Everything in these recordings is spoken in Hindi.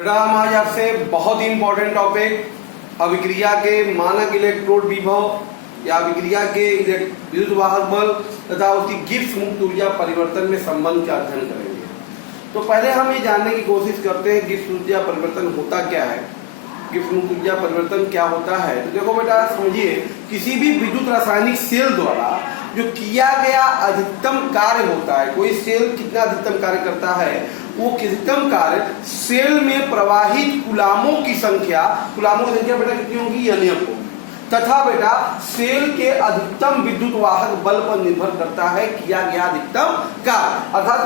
बेटा हम आज आपसे बहुत ही इंपॉर्टेंट टॉपिक अभिक्रिया के मानक इलेक्ट्रोड विभव या अभिक्रिया के विद्युत वाहक बल तथा उसकी गिब्स मुक्त ऊर्जा परिवर्तन में संबंध का अध्ययन करेंगे। तो पहले हम ये जानने की कोशिश करते हैं गिब्स ऊर्जा परिवर्तन होता क्या है, गिब्स मुक्त ऊर्जा परिवर्तन क्या होता है। तो देखो बेटा समझिए, किसी भी विद्युत रासायनिक सेल द्वारा जो किया गया अधिकतम कार्य होता है, कोई सेल कितना अधिकतम कार्य करता है, वो अधिकतम कार्य सेल में प्रवाहित कुलामों की संख्या बेटा कितनी होगी, NF होगी, तथा बेटा सेल के अधिकतम विद्युत वाहक बल पर निर्भर करता है किया गया अधिकतम कार्य, अर्थात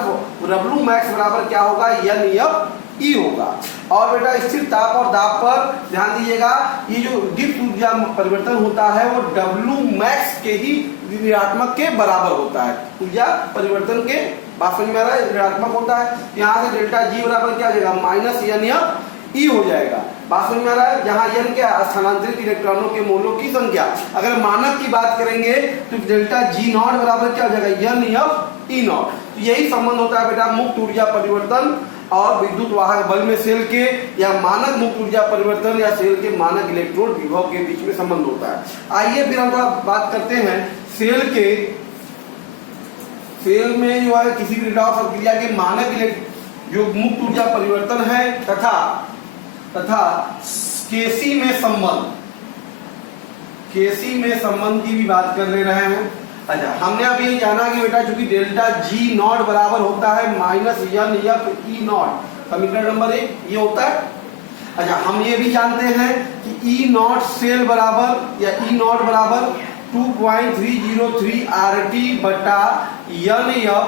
W मैक्स बराबर क्या होगा, NF E होगा। और बेटा स्थिर ताप और दाब पर ध्यान दीजिएगा, ये जो गिब्स ऊर्जा परिवर्तन होता है वो W मैक्स के ही ऋणात्मक के बराबर होता है। ऊर्जा परिवर्तन के बात समझ में आ रहा है, ऋणात्मक होता है। यहाँ से डेल्टा G बराबर क्या हो जाएगा, -NF E हो जाएगा। बात समझ में आ रहा है, जहाँ N क्या स्थानांतरित इलेक्ट्रॉनों के मोलों की संख्या। अगर मानक की बात करेंगे तो डेल्टा G0 बराबर क्या हो जाएगा, NF E0। तो यही संबंध होता है बेटा मुक्त ऊर्जा परिवर्तन और विद्युत वाहक बल में सेल के या मानक मुक्त ऊर्जा परिवर्तन या सेल के मानक इलेक्ट्रोड विभव के बीच में संबंध होता है। आइए फिर हम थोड़ा बात करते हैं सेल में जो है किसी भी रिडॉक्स अभिक्रिया के मानक जो मुक्त ऊर्जा परिवर्तन है तथा केसी में संबंध की भी बात कर ले रहे हैं। अच्छा, हमने अभी ये जाना कि बेटा चूंकि डेल्टा G0 बराबर होता है -NF E0, समीकरण नंबर 1 ये होता है। अच्छा, हम ये भी जानते हैं कि E0 सेल बराबर या E0 बराबर 2.303 RT बटा NF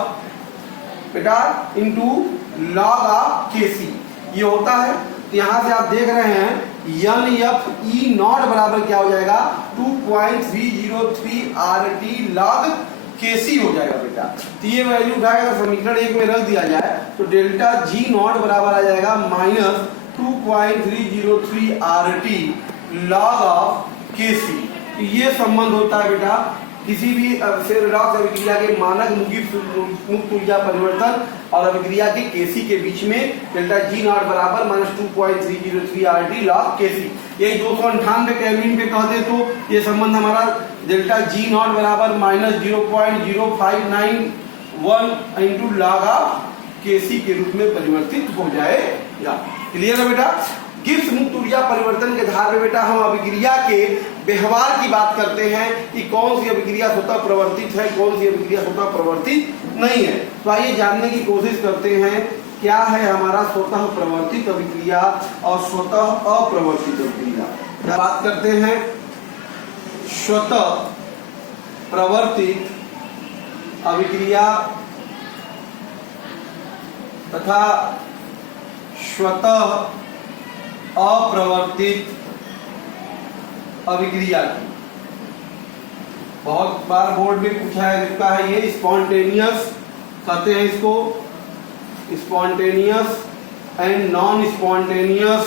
बेटा इंटू log ऑफ KC ये होता है। तो यहाँ से आप देख रहे हैं NF E0 बराबर क्या हो जाएगा, 2.303 RT log KC हो जाएगा बेटा। तो ये वैल्यू उठाएगा तो समीकरण 1 में रख दिया जाए तो डेल्टा G0 बराबर आ जाएगा -2.303 RT log ऑफ KC। तो ये संबंध होता है बेटा किसी भी रिडॉक्स अभिक्रिया के मानक मुक्त ऊर्जा परिवर्तन और अभिक्रिया के केसी के बीच में डेल्टा G0 बराबर -2.303 RT log KC। ये 298 केल्विन पे कहते तो ये संबंध हमारा डेल्टा G0 बराबर -0.0591 इंटू log ऑफ KC के रूप में परिवर्तित हो जाएगा। क्लियर है बेटा। गिब्स मुक्त ऊर्जा परिवर्तन के आधार पर बेटा हम अभिक्रिया के व्यवहार की बात करते हैं कि कौन सी अभिक्रिया स्वतः प्रवर्तित है, कौन सी अभिक्रिया स्वतः प्रवर्तित नहीं है। तो आइए जानने की कोशिश करते हैं क्या है हमारा स्वतः प्रवर्तित अभिक्रिया और स्वतः अप्रवर्तित अभिक्रिया। बात करते हैं स्वतः प्रवर्तित अभिक्रिया तथा स्वतः अप्रवर्तित अभिक्रिया की। बहुत बार बोर्ड में पूछा है, लिखा है ये स्पॉन्टेनियस कहते हैं इसको, spontaneous and non spontaneous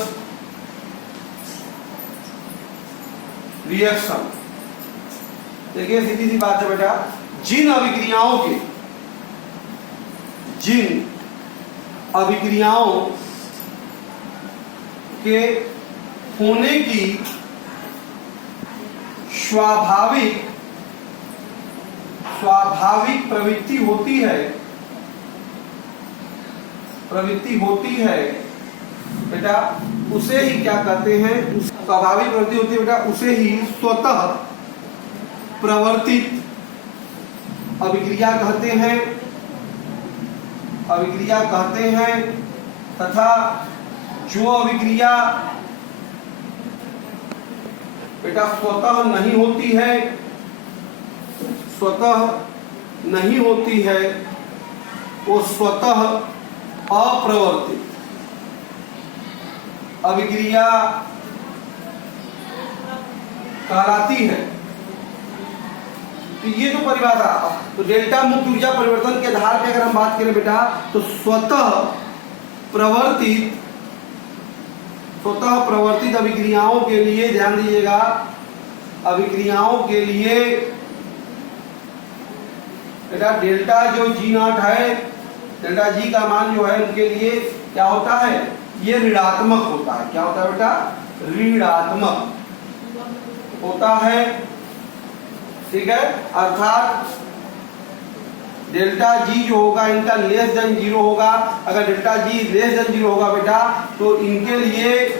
reaction. देखिए सीधी सी बात है बेटा, जिन अभिक्रियाओं के होने की स्वाभाविक प्रवृत्ति होती है बेटा, उसे ही क्या कहते हैं, स्वाभाविक प्रवृत्ति होती है बेटा, उसे ही स्वतः प्रवर्तित अभिक्रिया कहते हैं तथा जो अभिक्रिया बेटा स्वतः नहीं होती है वो स्वतः अप्रवर्तित अभिक्रिया कहलाती है। तो ये तो परिभाषा। तो डेल्टा मुक्त ऊर्जा परिवर्तन के आधार पर अगर हम बात करें बेटा तो स्वतः प्रवर्तित अभिक्रियाओं के लिए ध्यान दीजिएगा, अभिक्रियाओं के लिए बेटा डेल्टा जो G0 है, डेल्टा G का मान जो है उनके लिए क्या होता है, ये ऋणात्मक होता है। क्या होता है बेटा? ऋणात्मक होता है, ठीक है। अर्थात डेल्टा जी जो होगा इनका लेस देन जीरो होगा। अगर delta G less than zero होगा बेटा तो इनके लिए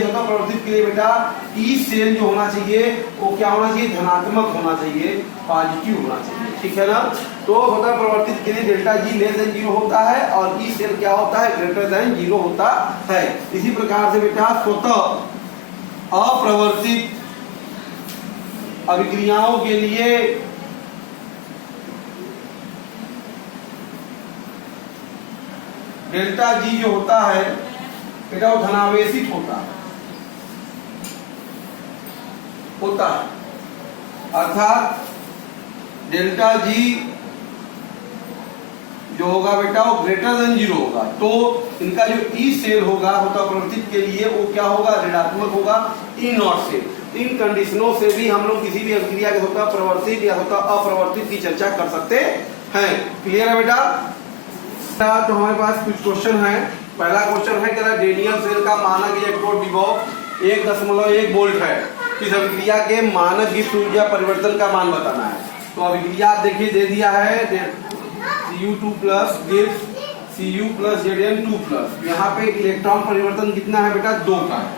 स्वतः प्रवर्तित के लिए बेटा ई सेल जो होना चाहिए वो क्या होना चाहिए? धनात्मक होना चाहिए, पॉजिटिव होना चाहिए, ठीक है ना। तो स्वतः प्रवर्तित के लिए delta G less than zero होता है और ई सेल क्या होता है? ग्रेटर देन जीरो होता है। इसी प्रकार से बेटा स्वतः अप्रवर्तित अभिक्रियाओं के लिए डेल्टा जी जो होता है बेटा वो धनावेशित होता है। अर्थात डेल्टा जी जो होगा बेटा वो ग्रेटर देन जीरो होगा। तो इनका जो ई सेल होगा होता प्रवर्तित के लिए वो क्या होगा? ऋणात्मक होगा, ई नॉट सेल। इन कंडीशनों से भी हम लोग किसी भी अभिक्रिया के होता प्रवर्तित या होता अप्रवर्तित की चर्चा कर सकते हैं। क्लियर है बेटा? तो हमारे पास कुछ क्वेश्चन है। पहला क्वेश्चन है कि रेडियल सेल का मानक इलेक्ट्रोड विभव 1.1 वोल्ट है। इस अभिक्रिया के मानक गिब्स ऊर्जा परिवर्तन का मान बताना है। तो अभिक्रिया आप देखिए दे दिया है Cu2 plus Gibbs Cu plus Zn2 यहाँ पे इलेक्ट्रॉन परिवर्तन कितना है बेटा? 2 का है।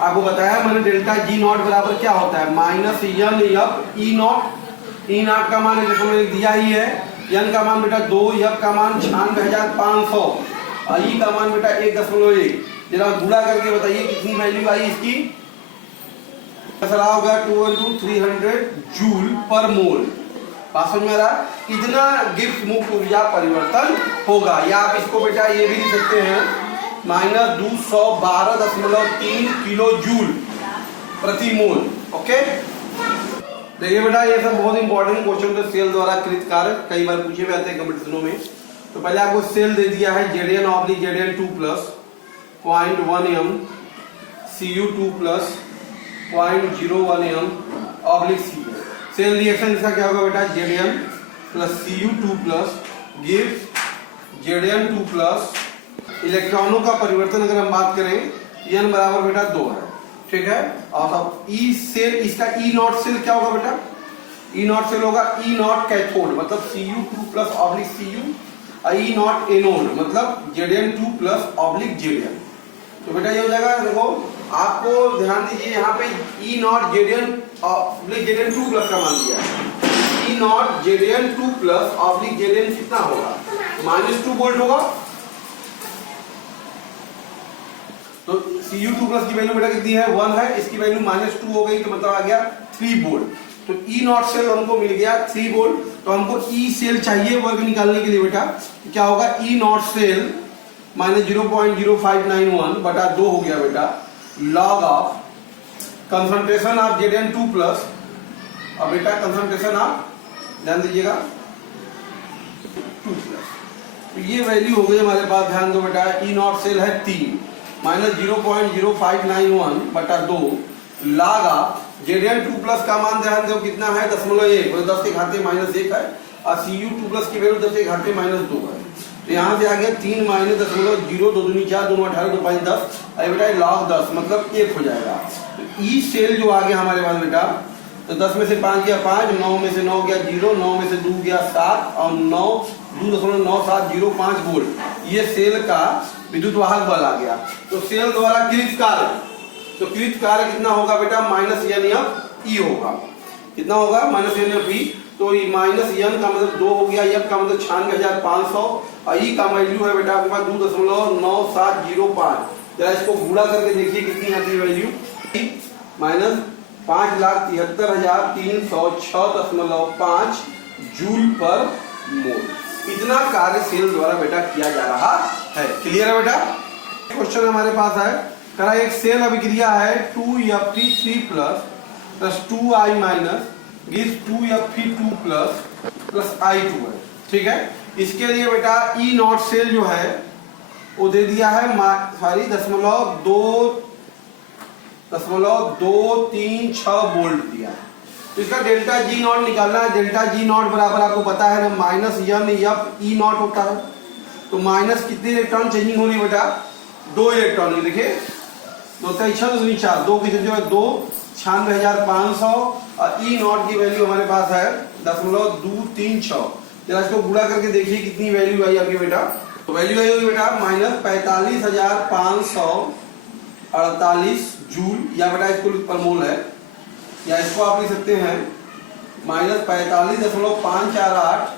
आपको बताया मैंने डेल्टा जी नॉट बराबर क्या होता है? Minus N F E naught. E naught का मान दिया ही है, एन का मान बेटा 2, एफ का मान 96,500 और ई का मान बेटा 1.1। जरा गुणा करके बताइए कितनी वैल्यू आई इसकी? चला होगा 2 × 300 जूल पर मोल। बात समझ में आ रहा? इतना गिब्स मुक्त ऊर्जा परिवर्तन होगा। या आप इसको बेटा ये भी लिख सकते हैं माइनस 212.3 किलो जूल प्रति मोल। ओके, देखिए बेटा ये सब बहुत इंपॉर्टेंट क्वेश्चन तो सेल द्वारा कृत कार्य कई बार पूछे हुए आते हैं कंपटीशनों में। तो पहले आपको सेल दे दिया है Zn/Zn2 plus 0.1 m Cu2 plus 0.01 m C। Cell reaction इसका क्या होगा बेटा? Zn plus Cu2 plus gives Zn2 plus इलेक्ट्रॉनों का परिवर्तन अगर हम बात करें n बराबर बेटा 2 है, ठीक है। और अब ई सेल, इसका ई नॉट सेल क्या होगा बेटा? ई नॉट सेल होगा ई नॉट कैथोड मतलब Cu2 plus Cu, E not anode मतलब Zn2 प्लस Zn। तो बेटा ये हो जाएगा, देखो आपको ध्यान दीजिए यहाँ पे ई नॉट Zn2 प्लस का मान दिया है। ई नॉट Zn2 प्लस Zn कितना होगा? -2 वोल्ट होगा। तो Cu2 प्लस की वैल्यू बेटा कितनी है? 1 है। इसकी वैल्यू -2 हो गई तो मतलब आ गया 3 वोल्ट। तो ई नॉट सेल हमको मिल गया 3 वोल्ट। तो हमको ई सेल चाहिए वर्ग निकालने के लिए बेटा क्या होगा? ई नॉट सेल -0.0591 बटा 2 हो गया बेटा log of concentration of Zn2 plus. अब बेटा कंसंट्रेशन ऑफ ध्यान दीजिएगा 2 प्लस। तो ये वैल्यू हो गई हमारे पास, ध्यान दो बेटा। ई नॉट सेल है 3 -0.0591 बटा 2 लॉग ऑफ Zn2 प्लस का मान ध्यान दो कितना है? 0.1 10 के घाते -1 है और Cu2 प्लस की वैल्यू 10 के घाते -2 है। तो यहाँ से आ गया 3 - 0.0 2 दूनी 4 2 18 2 5 10 अरे बेटा log 10 मतलब 1 हो जाएगा। तो ई सेल जो आ गया हमारे पास बेटा, तो 10 में से 5 गया 5, 9 में से 9 गया 0, 9 में से 2 गया 7 और 2.9705 वोल्ट ये सेल का विद्युत वाहक बल आ गया। तो सेल द्वारा कृत कार्य, तो कृत कार्य कितना होगा बेटा? -NFE होगा। कितना होगा? -NFE। तो -n का मतलब 2 हो गया, F का मतलब 96,500 और E का वैल्यू है बेटा आपके पास 2.9705। जरा इसको गुणा करके देखिए कितनी आती है वैल्यू? -5,73,306.5 जूल पर मोल। इतना कार्य सेल द्वारा बेटा किया जा रहा है। क्लियर है बेटा? क्वेश्चन हमारे पास है करा एक सेल अभिक्रिया है 2Fe3 plus 2I minus gives 2Fe2 plus I2 है, ठीक है। इसके लिए बेटा ई नॉट सेल जो है वो दे दिया है 0.236 वोल्ट दिया है। तो इसका डेल्टा जी नॉट निकालना है। डेल्टा जी नॉट बराबर आपको पता है ना -n F ई नॉट होता है। तो माइनस कितने इलेक्ट्रॉन चेंजिंग हो रही है बेटा? 2 इलेक्ट्रॉन। देखिए 2 4 2 की जगह 2 96,500 और ई नॉट की वैल्यू हमारे पास है 0.236। जरा इसको गुणा करके देखिए कितनी वैल्यू आई आपकी बेटा। तो वैल्यू आई होगी बेटा माइनस 45,548 जूल, या बेटा इसको पर मोल है, या इसको आप लिख सकते हैं माइनस 45.548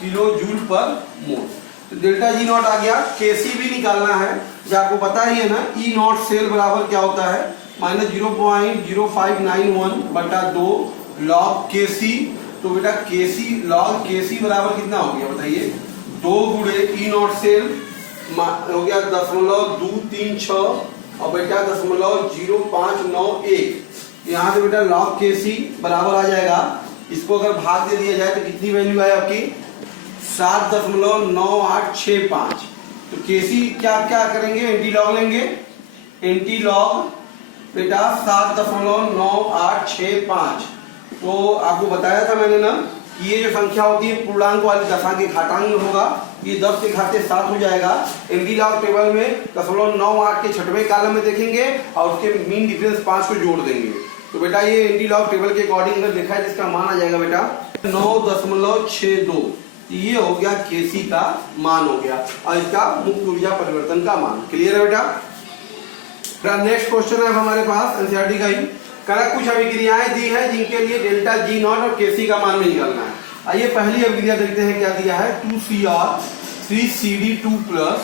किलो जूल पर मोल। तो डेल्टा जी नॉट आ गया। केसी भी निकालना है, जो आपको पता ही है ना, ई नॉट सेल बराबर क्या होता है? माइनस 0.0591 बटा 2 लॉग केसी। तो बेटा केसी लॉग केसी बराबर कितना हो गया बताइए? 2 गुणे ई नॉट सेल हो गया 0.236 और बेटा 0.0591। यहाँ से बेटा लॉग केसी बराबर आ जाएगा, इसको अगर भाग दे दिया जाए तो कितनी वैल्यू आए आपकी? 7.9865। तो केसी क्या क्या करेंगे? एंटी लॉग लेंगे। एंटी लॉग बेटा 7.9865। तो आपको बताया था मैंने ना कि ये जो संख्या होती है पूर्णांक वाली दशा के घातांक में होगा, ये 10 के घाते 7 हो जाएगा। एंटी लॉग टेबल में 0.98 के छठवें कॉलम में देखेंगे और उसके मीन डिफरेंस 5 को जोड़ देंगे। तो बेटा ये एंटी लॉग टेबल के अकॉर्डिंग अगर देखा है जिसका मान आ जाएगा बेटा 9.62। ये हो गया केसी का मान हो गया और इसका मुक्त ऊर्जा परिवर्तन का मान। क्लियर है बेटा? नेक्स्ट क्वेश्चन है हमारे पास एनसीईआरटी का ही। कुछ अभिक्रियाएं दी है जिनके लिए डेल्टा जी नॉट और केसी का मान में निकालना है। आइए पहली अभिक्रिया देखते हैं क्या दिया है। 2Cr 3CD2 plus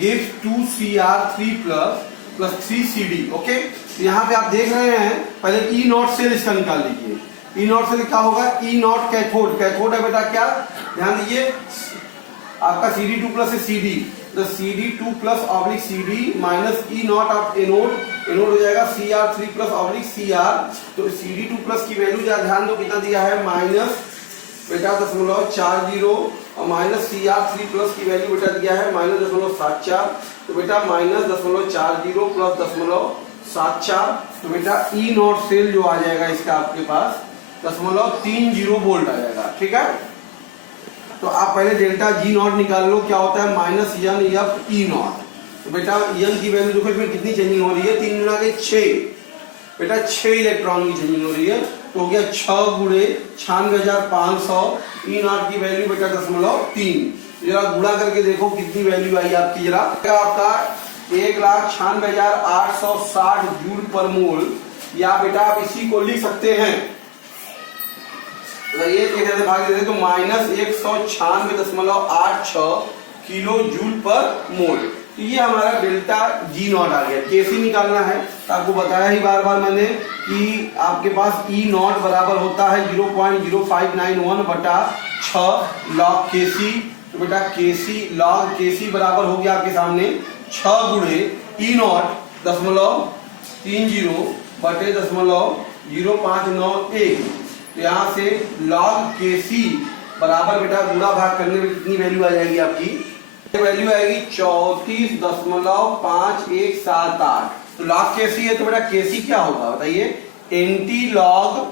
gives 2Cr3 plus 3CD। Okay, यहाँ पे आप देख रहे हैं, पहले ई नॉट सेल इसका निकाल लीजिए। ई नॉट सेल क्या होगा? ई नॉट कैथोड। कैथोड है बेटा क्या? ध्यान दीजिए, आपका CD2 प्लस है CD, तो CD2 plus oblique CD minus E not of anode. Anode हो जाएगा Cr3 प्लस ऑब्लिक Cr। तो CD2 प्लस की वैल्यू ध्यान दो कितना दिया है? माइनस बेटा 0.40 और माइनस Cr3 प्लस की वैल्यू बेटा दिया है माइनस 0.74। तो बेटा माइनस 0.40 प्लस 0.74। तो बेटा ई नॉट सेल जो आ जाएगा इसका आपके पास 0.30 वोल्ट आ जाएगा। ठीक है, तो आप पहले डेल्टा जी नॉट निकाल लो, क्या होता है? Minus N F E naught. तो बेटा एन की वैल्यू देखो इसमें कितनी चेंजिंग हो रही है? 3 गुना के 6 बेटा 6 इलेक्ट्रॉन की चेंजिंग हो रही है। तो हो गया 6 गुणे 96,500। ई नॉट की वैल्यू बेटा 0.3। जरा गुणा करके देखो कितनी वैल्यू आई आपकी। जरा आपका 1,96,860 जूल पर मोल, या बेटा आप इसी को लिख सकते हैं, ये भाग देते तो माइनस 196.86 किलो जूल पर मोल। तो ये हमारा डेल्टा जी नॉट आ गया। केसी निकालना है तो आपको बताया ही बार बार मैंने कि आपके पास ई नॉट बराबर होता है 0.0591 बटा 6 लॉग केसी। तो बेटा केसी लॉग केसी बराबर हो गया आपके सामने 6 गुणे ई नॉट 0.30 बटे 0.0591। तो यहाँ से log KC बराबर बेटा गुणा भाग करने में कितनी वैल्यू आ जाएगी आपकी? वैल्यू आएगी 34.5178। तो log KC है तो बेटा KC क्या होगा बताइए? Anti log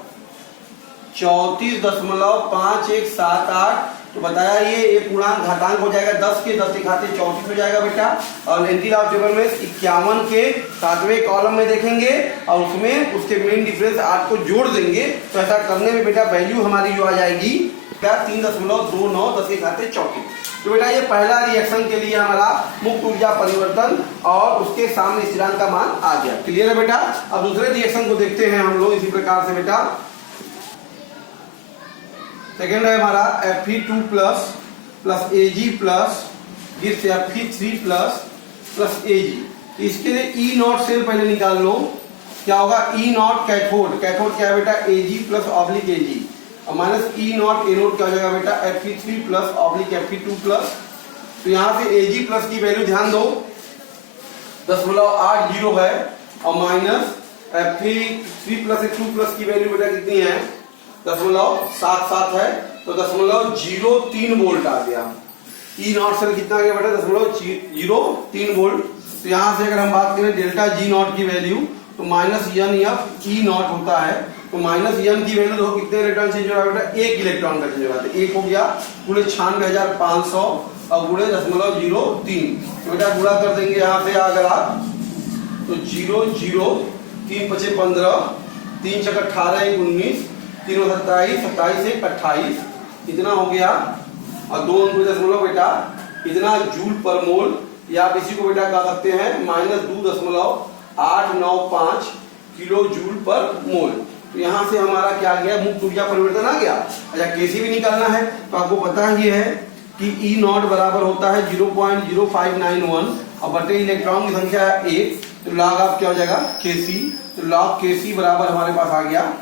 34.5178। तो बताया ये पूर्णांक घातांक हो जाएगा 10 के 10 घाते 34 हो जाएगा बेटा। और एंटी लॉग टेबल में 51 के 7वें कॉलम में देखेंगे और उसमें उसके मेन डिफरेंस 8 को जोड़ देंगे। तो ऐसा करने में बेटा वैल्यू हमारी जो आ जाएगी 3.29 10 के घाते 34। तो बेटा ये पहला रिएक्शन के लिए हमारा मुक्त ऊर्जा परिवर्तन और उसके सामने स्थिरांक का मान आ गया। क्लियर है बेटा? अब दूसरे रिएक्शन को देखते हैं हम लोग इसी प्रकार से बेटा। सेकेंड है हमारा Fe2 plus Ag plus gives Fe3 plus Ag। इसके लिए ई नॉट सेल पहले निकाल लो। क्या होगा? ई नॉट कैथोड। कैथोड क्या है बेटा? Ag प्लस ऑब्लिक Ag और माइनस ई नॉट एनोड क्या हो जाएगा बेटा? Fe3 plus oblique Fe2 plus. तो यहाँ से Ag प्लस की वैल्यू ध्यान दो 0.80 है और माइनस Fe3 प्लस 2 प्लस की वैल्यू बेटा कितनी है? 0.77 है। तो 0.03 वोल्ट आ गया। ई नॉट से कितना आ गया बेटा? 0.03 वोल्ट। तो यहाँ से अगर हम बात करें डेल्टा जी नॉट की वैल्यू तो minus N F E naught होता है। तो माइनस एन की वैल्यू कितने इलेक्ट्रॉन चेंज हो रहा है बेटा? 1 इलेक्ट्रॉन का चेंज हो रहा है। 1 हो गया पूरे 96,500 और गुणे 0.03। तो बेटा गुणा कर देंगे यहाँ से अगर आप तो 0 0 3 5 15 3 6 18 1 19 3 27 27 1 28 इतना हो गया और 2 दशमलव बेटा इतना जूल पर मोल, या आप इसी को बेटा कह सकते हैं -2.895 किलो जूल पर मोल। तो यहाँ से हमारा क्या गया, मुक्त ऊर्जा परिवर्तन आ गया। अच्छा केसी भी निकालना है तो आपको पता ही है कि ई नॉट बराबर होता है 0.0591 और बटे इलेक्ट्रॉन की संख्या है 1, तो लॉग ऑफ क्या हो जाएगा केसी। तो लॉग केसी बराबर हमारे पास आ गया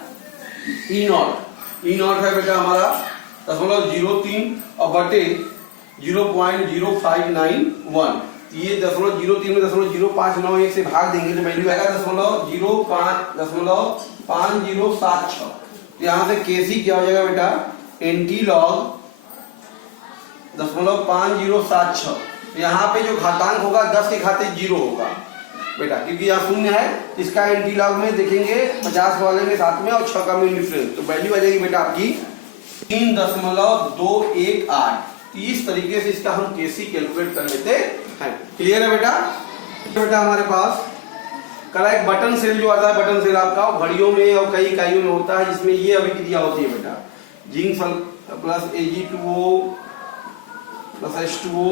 ई नॉट। ई नॉट है बेटा हमारा 0.03 और बटे 0.0591। ये 0.03 में 0.0591 से भाग देंगे तो वैल्यू आएगा 0.5076। तो यहाँ से केसी क्या हो जाएगा बेटा एंटी लॉग 0.5076। यहाँ पे जो घातांक होगा 10 के खाते 0 होगा बेटा, क्योंकि यहाँ शून्य है। इसका एंटी लॉग में देखेंगे 50 वाले में साथ में और 6 का में डिफरेंस, तो वैल्यू आ जाएगी बेटा आपकी 3.218। इस तरीके से इसका हम केसी कैलकुलेट कर लेते हैं। क्लियर है बेटा? बेटा हमारे पास कल एक बटन सेल जो आता है, बटन सेल आपका घड़ियों में और कई इकाइयों में होता है, जिसमें ये अभिक्रिया होती है बेटा, zinc plus Ag2O plus H2O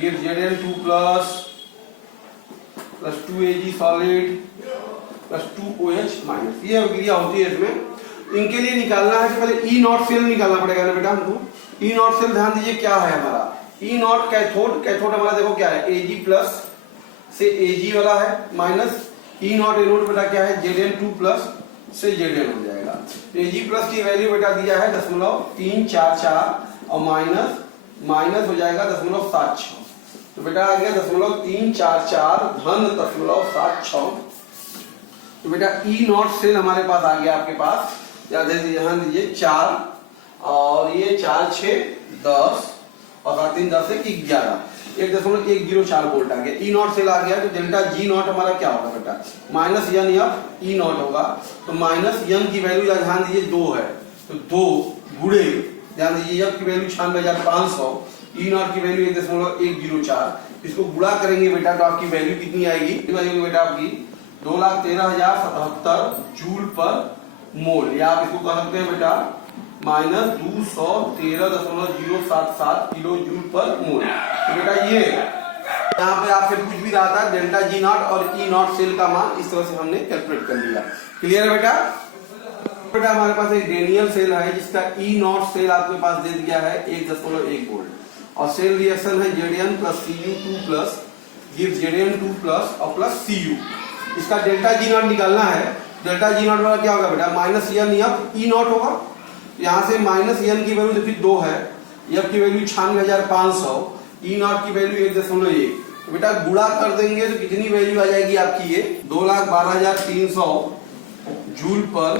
gives Zn2 plus 2Ag solid plus 2OH minus. ये अभिक्रिया होती है इसमें। इनके लिए निकालना है कि पहले ई नॉट सेल निकालना पड़ेगा ना बेटा हमको। ई नॉट सेल ध्यान दीजिए क्या है हमारा ई नॉट कैथोड। कैथोड हमारा देखो क्या है Ag प्लस से Ag वाला है माइनस ई नॉट एनोड बेटा क्या है Zn2 प्लस से Zn हो जाएगा। Ag प्लस की वैल्यू बेटा दिया है 0.344 और माइनस हो जाएगा 0.76। तो बेटा आ गया 0.344 धन 0.76। तो बेटा ई नॉट सेल हमारे पास आ गया आपके पास। यहाँ दीजिए 4 और ये 4 6 10 और 3 10 1 11 1.104 वोल्ट आ गया। ई नॉट सेल आ गया तो डेल्टा जी नॉट हमारा क्या होगा बेटा minus N F E not होगा। तो माइनस यन की वैल्यू ध्यान दीजिए 2 है, तो 2 गुणे ध्यान दीजिए एफ की वैल्यू 96,500, ई नॉट की वैल्यू 1.104। इसको गुणा करेंगे बेटा तो आपकी वैल्यू कितनी आएगी बेटा आपकी 2,13,077 जूल पर मोल, या आप इसको कह सकते हैं बेटा -213.077 किलो जूल पर मोल। तो बेटा ये यहाँ पे आपसे पूछ भी रहा था डेल्टा जी नॉट और ई नॉट सेल का मान, इस तरह से हमने कैलकुलेट कर लिया। क्लियर है बेटा? बेटा हमारे पास एक डेनियल सेल है जिसका ई नॉट सेल आपके पास दे दिया है 1.1 वोल्ट और सेल रिएक्शन है Zn plus Cu2 plus gives Zn2 plus और प्लस Cu। इसका डेल्टा जी नॉट निकालना है। डेल्टा जी नॉट वाला क्या होगा बेटा minus N F E not होगा। यहाँ से माइनस यन की वैल्यू देखिए 2 है, एफ की वैल्यू 96,500, ई नॉट की वैल्यू 1.1। तो बेटा गुणा कर देंगे तो कितनी वैल्यू आ जाएगी आपकी ये 2,12,300 जूल पर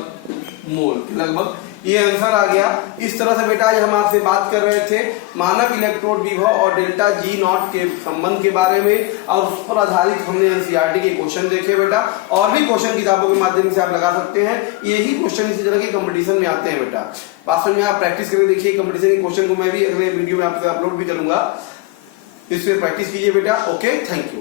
मोल लगभग। ये आंसर आ गया। इस तरह से बेटा आज हम आपसे बात कर रहे थे मानक इलेक्ट्रोड विभव और डेल्टा जी नॉट के संबंध के बारे में, और उस पर आधारित हमने एनसीईआरटी के क्वेश्चन देखे बेटा। और भी क्वेश्चन किताबों के माध्यम से आप लगा सकते हैं। यही क्वेश्चन इसी तरह के कंपटीशन में आते हैं बेटा। पास में आप प्रैक्टिस करके देखिए कंपटीशन के क्वेश्चन को। मैं भी अगले वीडियो में आपसे अपलोड भी करूंगा, इस पर प्रैक्टिस कीजिए बेटा। Okay, thank you.